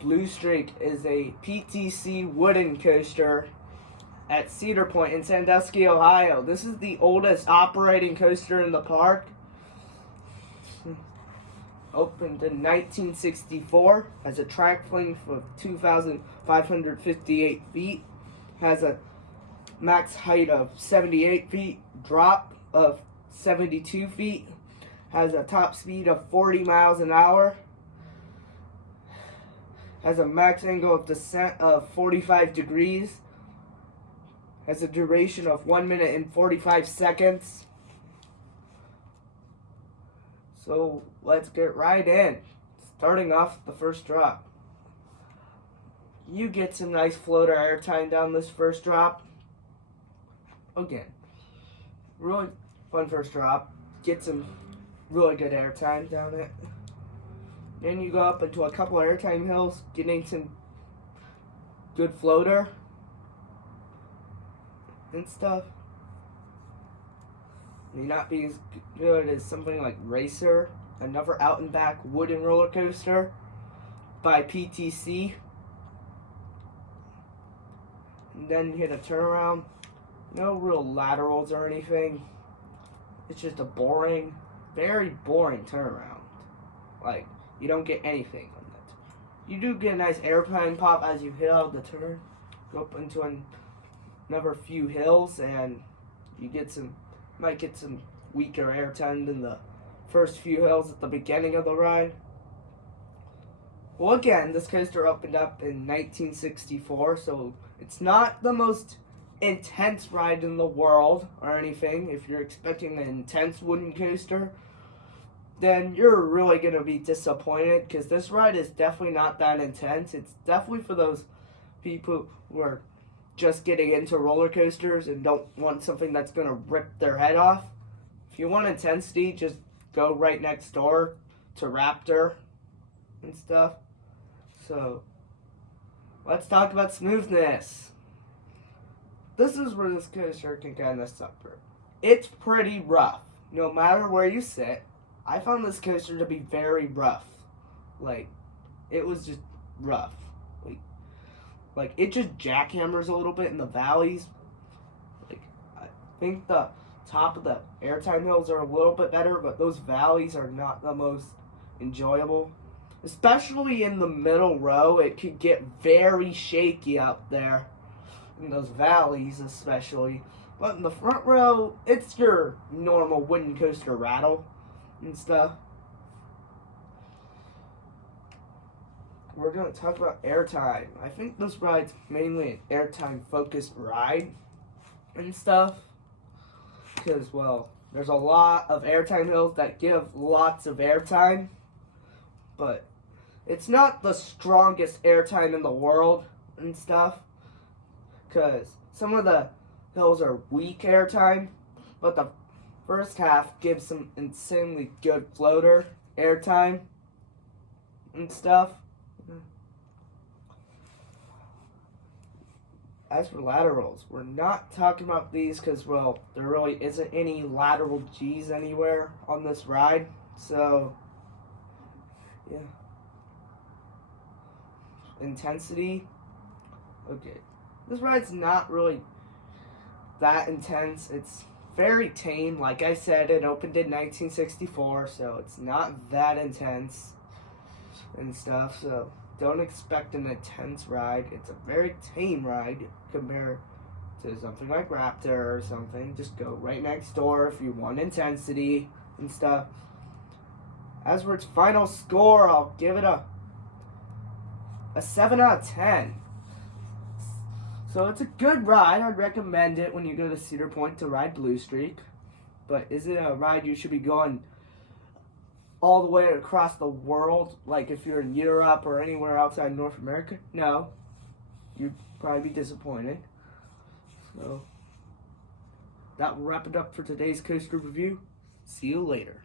Blue Streak is a PTC wooden coaster at Cedar Point in Sandusky, Ohio. This is the oldest operating coaster in the park. Opened in 1964, has a track length of 2,558 feet, has a max height of 78 feet, drop of 72 feet, has a top speed of 40 miles an hour, has a max angle of descent of 45 degrees, has a duration of 1 minute and 45 seconds. So let's get right in. Starting off the first drop. You get some nice floater airtime down this first drop. Again, really fun first drop. Get some really good airtime down it. Then you go up into a couple of airtime hills, getting some good floater and stuff. May not be as good as something like Racer, another out and back wooden roller coaster by PTC. And then you hit a turnaround. No real laterals or anything. It's just a boring, very boring turnaround. Like, you don't get anything on that. You do get a nice airplane pop as you hit out the turn. Go up into another few hills and you might get some weaker airtime than the first few hills at the beginning of the ride. Well, again, this coaster opened up in 1964, so it's not the most intense ride in the world or anything. If you're expecting an intense wooden coaster, then you're really going to be disappointed because this ride is definitely not that intense. It's definitely for those people who are just getting into roller coasters and don't want something that's going to rip their head off. If you want intensity, just go right next door to Raptor and stuff. So, let's talk about smoothness. This is where this coaster can kind of suffer. It's pretty rough. No matter where you sit, I found this coaster to be very rough. Like, it was just rough. Like, it just jackhammers a little bit in the valleys. Like, I think the top of the airtime hills are a little bit better, but those valleys are not the most enjoyable. Especially in the middle row, it could get very shaky out there. In those valleys, especially. But in the front row, it's your normal wooden coaster rattle and stuff. We're going to talk about airtime. I think this ride's mainly an airtime focused ride and stuff. Because, well, there's a lot of airtime hills that give lots of airtime. But it's not the strongest airtime in the world and stuff. Because some of the hills are weak airtime. But the first half gives some insanely good floater airtime and stuff. As for laterals, we're not talking about these because, well, there really isn't any lateral G's anywhere on this ride. So, yeah. Intensity. Okay. This ride's not really that intense. It's very tame. Like I said, it opened in 1964, so it's not that intense and stuff. So, don't expect an intense ride. It's a very tame ride compared to something like Raptor or something. Just go right next door if you want intensity and stuff. As for its final score, I'll give it a 7 out of 10. So it's a good ride. I'd recommend it when you go to Cedar Point to ride Blue Streak. But is it a ride you should be going all the way across the world, like if you're in Europe or anywhere outside North America? No. You'd probably be disappointed. So, that will wrap it up for today's coaster review. See you later.